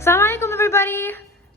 Assalamu alaikum everybody!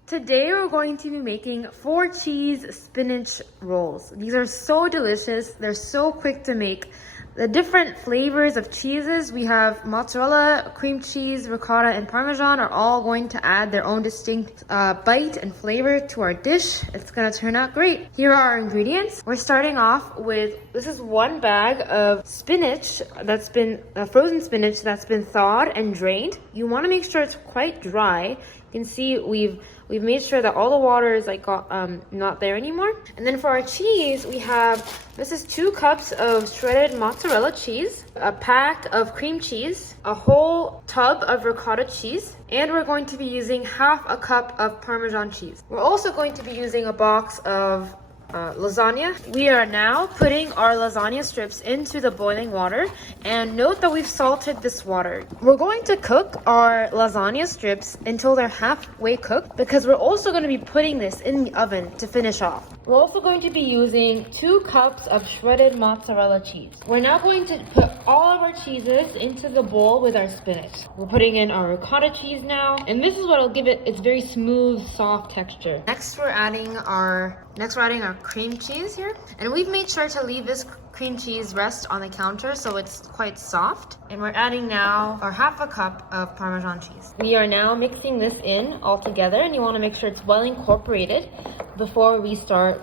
Today we're going to be making 4 cheese spinach rolls. These are so delicious. They're so quick to make. The different flavors of cheeses, we have mozzarella, cream cheese, ricotta, and Parmesan are all going to add their own distinct bite and flavor to our dish. It's gonna turn out great. Here are our ingredients. We're starting off with, this is 1 bag of spinach that's been, frozen spinach that's been thawed and drained. You wanna make sure it's quite dry. You can see we've made sure that all the water is like not there anymore. And then for our cheese, we have, this is 2 cups of shredded mozzarella cheese, a pack of cream cheese, a whole tub of ricotta cheese, and we're going to be using half a cup of Parmesan cheese. We're also going to be using a box of lasagna. We are now putting our lasagna strips into the boiling water, and note that we've salted this water. We're going to cook our lasagna strips until they're halfway cooked because we're also going to be putting this in the oven to finish off. We're also going to be using 2 cups of shredded mozzarella cheese. We're now going to put all of our cheeses into the bowl with our spinach. We're putting in our ricotta cheese now, and this is what will give it its very smooth, soft texture. Next we're adding our cream cheese here, and we've made sure to leave this cream cheese rest on the counter so it's quite soft. And we're adding now our half a cup of Parmesan cheese. We are now mixing this in all together, and you want to make sure it's well incorporated before we start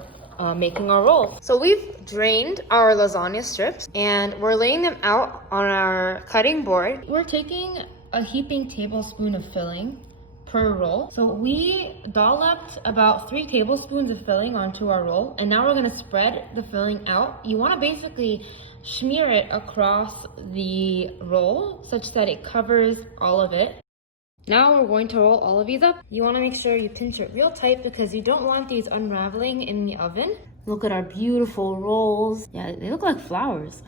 making our rolls. So we've drained our lasagna strips and we're laying them out on our cutting board. We're taking a heaping tablespoon of filling per roll. So we dolloped about 3 tablespoons of filling onto our roll, and now we're going to spread the filling out. You want to basically smear it across the roll such that it covers all of it. Now we're going to roll all of these up. You want to make sure you pinch it real tight because you don't want these unraveling in the oven. Look at our beautiful rolls. Yeah, they look like flowers.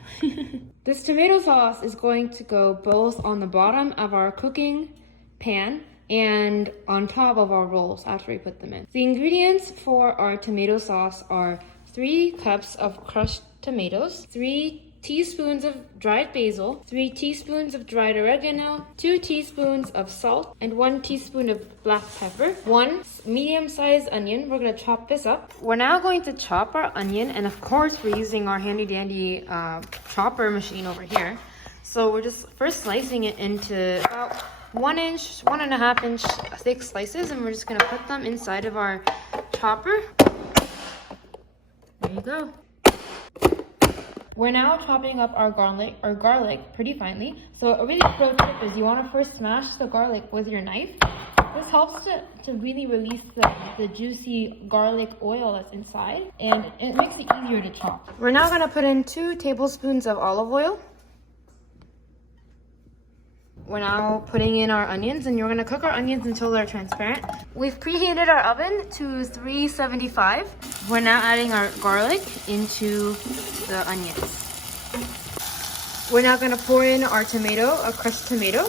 This tomato sauce is going to go both on the bottom of our cooking pan and on top of our rolls after we put them in. The ingredients for our tomato sauce are 3 cups of crushed tomatoes, 3 teaspoons of dried basil, 3 teaspoons of dried oregano, 2 teaspoons of salt, and 1 teaspoon of black pepper, 1 medium-sized onion. We're going to chop this up. We're now going to chop our onion, and of course we're using our handy-dandy chopper machine over here. So we're just first slicing it into about 1.5 inch thick slices, and we're just going to put them inside of our chopper. There you go. We're now chopping up our garlic pretty finely. So a really pro tip is you want to first smash the garlic with your knife. This helps to really release the juicy garlic oil that's inside, and it makes it easier to chop. We're now going to put in 2 tablespoons of olive oil. We're now putting in our onions, and you're going to cook our onions until they're transparent. We've preheated our oven to 375. We're now adding our garlic into the onions. We're now going to pour in our tomato, a crushed tomato.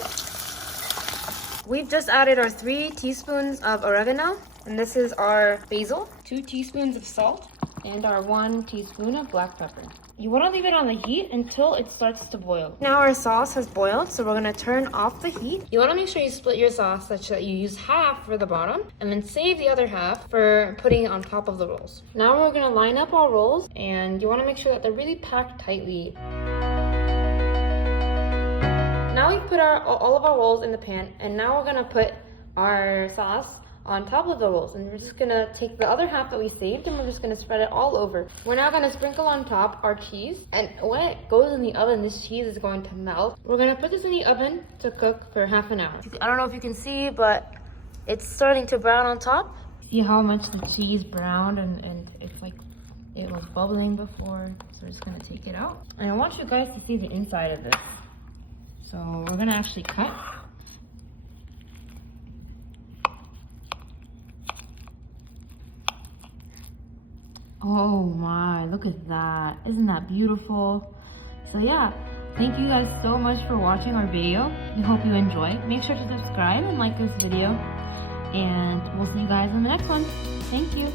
We've just added our 3 teaspoons of oregano, and this is our basil, 2 teaspoons of salt, and our 1 teaspoon of black pepper. You want to leave it on the heat until it starts to boil. Now our sauce has boiled, so we're going to turn off the heat. You want to make sure you split your sauce such that you use half for the bottom and then save the other half for putting it on top of the rolls. Now we're going to line up our rolls, and you want to make sure that they're really packed tightly. Now we've put all of our rolls in the pan, and now we're going to put our sauce on top of the rolls, and we're just gonna take the other half that we saved and we're just gonna spread it all over. We're now gonna sprinkle on top our cheese, and when it goes in the oven, this cheese is going to melt. We're gonna put this in the oven to cook for half an hour. I don't know if you can see, but it's starting to brown on top. See how much the cheese browned, and it's like it was bubbling before, so we're just gonna take it out. And I want you guys to see the inside of this. So we're gonna actually cut. Oh my, look at that. Isn't that beautiful? So yeah, thank you guys so much for watching our video. We hope you enjoy. Make sure to subscribe and like this video. And we'll see you guys in the next one. Thank you.